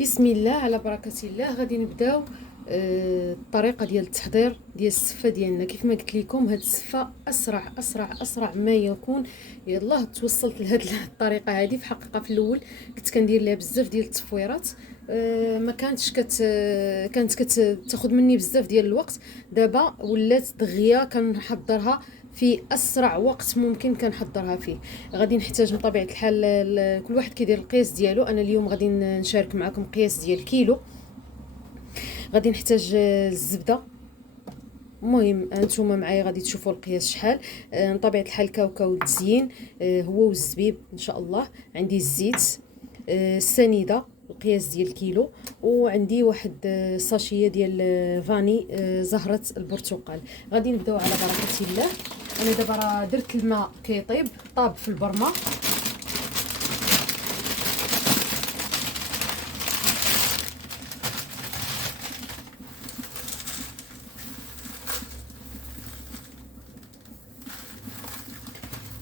بسم الله على بركة الله. غادي نبداو الطريقه ديال التحضير ديال السفه ديالنا. كيف ما قلت لكم هاد السفه اسرع ما يكون. يلاه توصلت لهاد الطريقه هذه. في حقيقه في الاول كنت كندير لها بزاف ديال التصفويرات، ما كانتش كانت كتاخذ مني بزاف ديال الوقت. دابا ولات دغيا كنحضرها في اسرع وقت ممكن كنحضرها فيه. غادي نحتاج بطبيعه الحال كل واحد كيدير القياس ديالو. انا اليوم غادي نشارك معكم قياس ديال كيلو. غادي نحتاج الزبده. المهم هانتوما معايا غادي تشوفوا القياس شحال. بطبيعه الحال كاوكاو التزيين هو والزبيب ان شاء الله. عندي الزيت، السنيده القياس ديال كيلو، وعندي واحد ساشيه ديال فاني زهره البرتقال. غادي نبداو على بركه الله. انا دابا راه درت الماء كيطيب طاب في البرمه.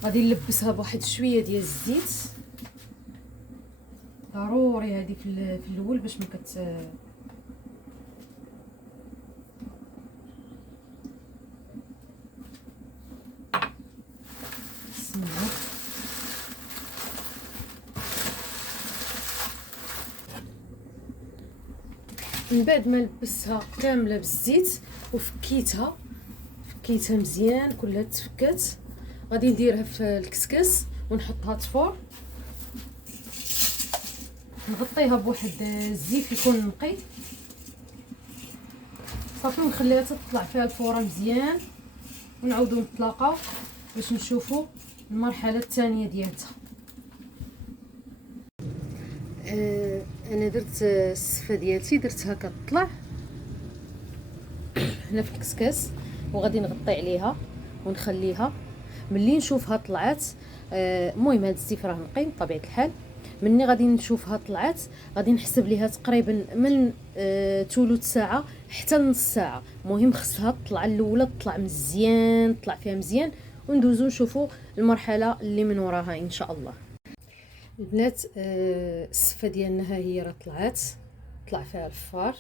غادي نلبسها بواحد شويه ديال الزيت، ضروري هذه في الاول باش ما كت بسم. من بعد ما لبستها كامله بالزيت وفكيتها مزيان كلها تفكات، غادي نديرها في الكسكس ونحطها تفور. نغطيها بواحد الزيت يكون نقي صافي، ونخليها تطلع فيها الفوره مزيان، ونعاودو نتلاقاو باش نشوفوا المرحله الثانيه ديالتها. انا درت السفه ديالتي درتها كتطلع هنا في الكسكاس، وغادي نغطي عليها ونخليها ملي نشوفها طلعت. المهم هاد الزيت راه نقي بطبيعه الحال. مني غادي نشوفها طلعت غادي نحسب ليها تقريبا من ثلث ساعه حتى نص ساعه. المهم خصها تطلع الاولى تطلع مزيان، تطلع فيها مزيان، وندوزو نشوفوا المرحله اللي من وراها ان شاء الله. البنات السفه ديالنا ها هي راه طلع فيها الفار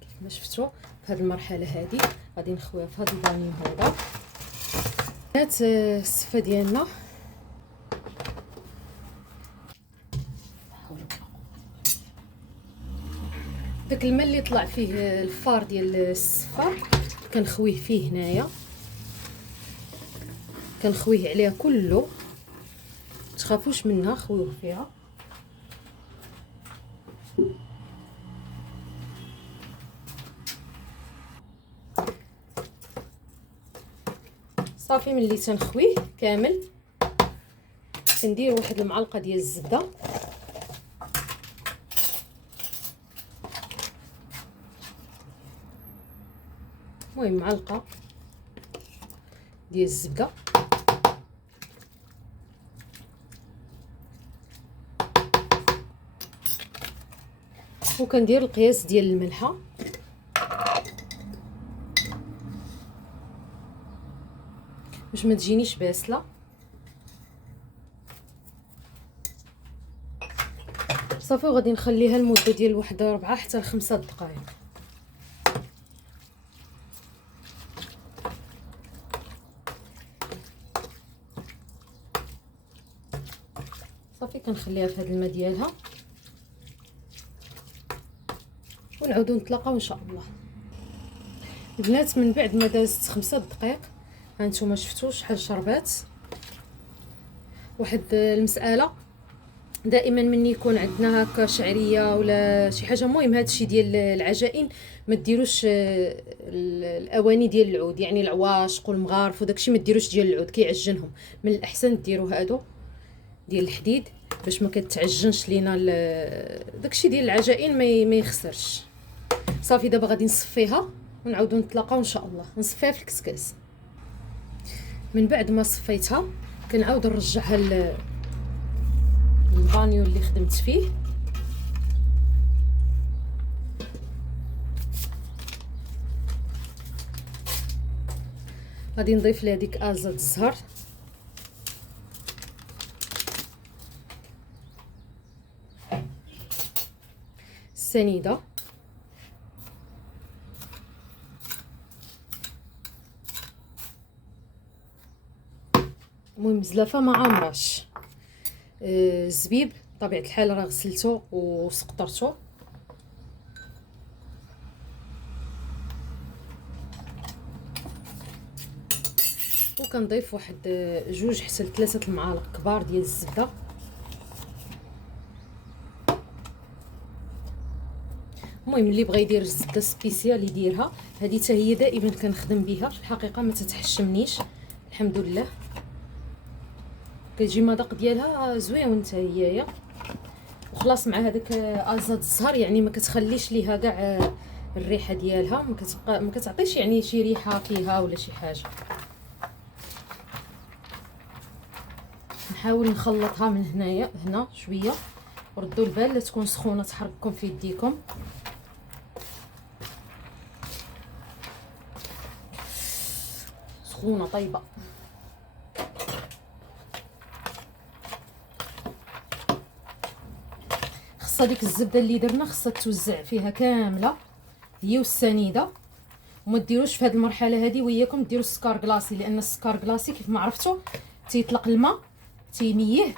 كيف ما شفتوا. في هذه المرحله هذه غادي نخويها في هذا البانيو هذا. البنات السفه ديالنا داك الماء اللي طلع فيه الفار ديال السفه كنخويه فيه هنايا، كنخويه عليها كله، تخافوش منها، خويوه فيها. صافي ملي تنخويه كامل كندير واحد المعلقه ديال الزبده، المهم معلقه ديال الزبده، وكندير القياس ديال الملحه. باش ما تجينيش باسله. صافي وغادي نخليها لمده ديال واحد 4 حتى 5 دقائق. صافي كنخليها في هذا الماء ديالها ونعاودو نتلاقاو ان شاء الله. البنات من بعد ما دازت 5 دقائق هانتوما شفتوا شحال شربات. واحد المساله دائما من يكون عندنا هكا شعريه ولا شي حاجه، المهم هادشي ديال العجائن ما ديروش الاواني ديال العود، يعني العواشق والمغارف وداكشي ما ديروش ديال العود كيعجنهم. من الاحسن ديروا هادو ديال الحديد باش ما كتعجنش لينا داكشي ديال العجائن ما يخسرش. صافي دابا غادي نصفيها ونعاودو نتلاقاو ان شاء الله. نصفيها في الكسكاس. من بعد ما صفيتها كنعاود نرجعها البانيو اللي خدمت فيه. غادي نضيف لها ديك ازة الزهر، السنيده. المهم زلافه ما عامراش. الزبيب بطبيعه الحال راه غسلته وسقطرته. وكنضيف واحد 2 حتى 3 المعالق كبار ديال الزبده. المهم اللي بغى يدير الزبده سبيسيال يديرها، هذه حتى هي دائما كنخدم بها في الحقيقه، ما تتحشمنيش الحمد لله، كتجي مذاق ديالها زوين حتى هي. وخلاص مع هذاك ازاد الزهر يعني ما كتخليش ليها كاع الريحه ديالها، ما كتعطيش يعني شي ريحه فيها ولا شي حاجه. نحاول نخلطها من هنا شويه، وردوا البال لا تكون سخونه تحرككم في يديكم. سخونه طيبه. خاصها ديك الزبده اللي درنا خاصها توزع فيها كامله هي والسنيده، وما ديروش في هذه المرحله هذه وياكم ديروا السكر كلاصي، لان السكر كلاصي كيف ما عرفتوا تيطلق الماء تيميه،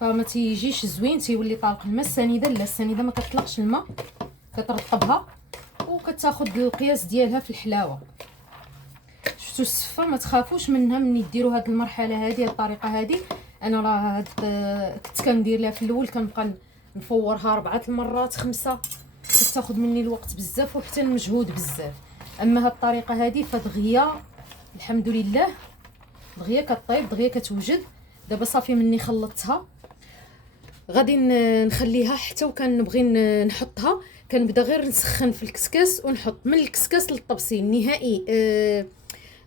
فما تيجيش زوين، تيولي طالق الماء. السنيده لا، السنيده ما كتطلقش الماء، كترطبها وكتاخذ القياس ديالها في الحلاوه. شفتوا السفه ما تخافوش منها ملي ديروا هذه المرحله هذه الطريقه هذه. انا راه كنت كندير لها في الاول كنبقى نفورها 4 المرات 5، كتاخذ مني الوقت بزاف وحتى المجهود بزاف. اما هذه الطريقه هذه فدغيا الحمد لله دغيا كطيب دغيا كتوجد. دابا صافي مني خلطتها غادي نخليها حتى وكنبغي نحطها، كنبدا غير نسخن في الكسكاس ونحط من الكسكاس للطبسيل نهائي.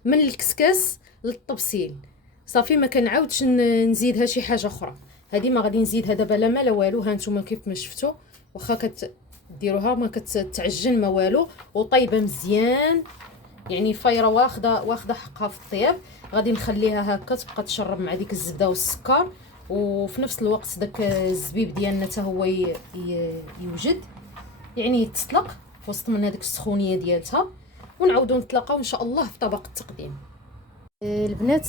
من الكسكاس للطبسيل صافي، ما كنعاودش نزيدها شي حاجه اخرى. هذه ما غادي نزيدها دابا لا ما لا والو. ها نتوما كيف ما شفتوا واخا كديروها ما كتعجن ما والو، وطيبه مزيان يعني فايره واخده حقها في الطياب. غادي نخليها هكا تبقى تشرب مع ديك الزبده والسكر، وفي نفس الوقت داك الزبيب ديالنا حتى هو يوجد يعني يتطلق في وسط من هذيك السخونيه ديالتها. ونعاودوا نتلاقاو ان شاء الله في طبق التقديم. البنات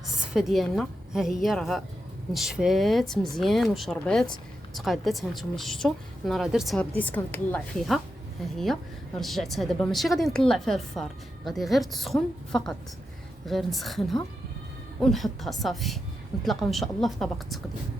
الصفه ديالنا ها هي راه نشفات مزيان وشربات تقادات. ها نتوما شفتوا انا راه درتها بديت كنطلع فيها، ها هي رجعتها. دابا ماشي غادي نطلع فيها الفار، غادي غير تسخن فقط، غير نسخنها ونحطها صافي. نتلاقاو ان شاء الله في طبق التقديم.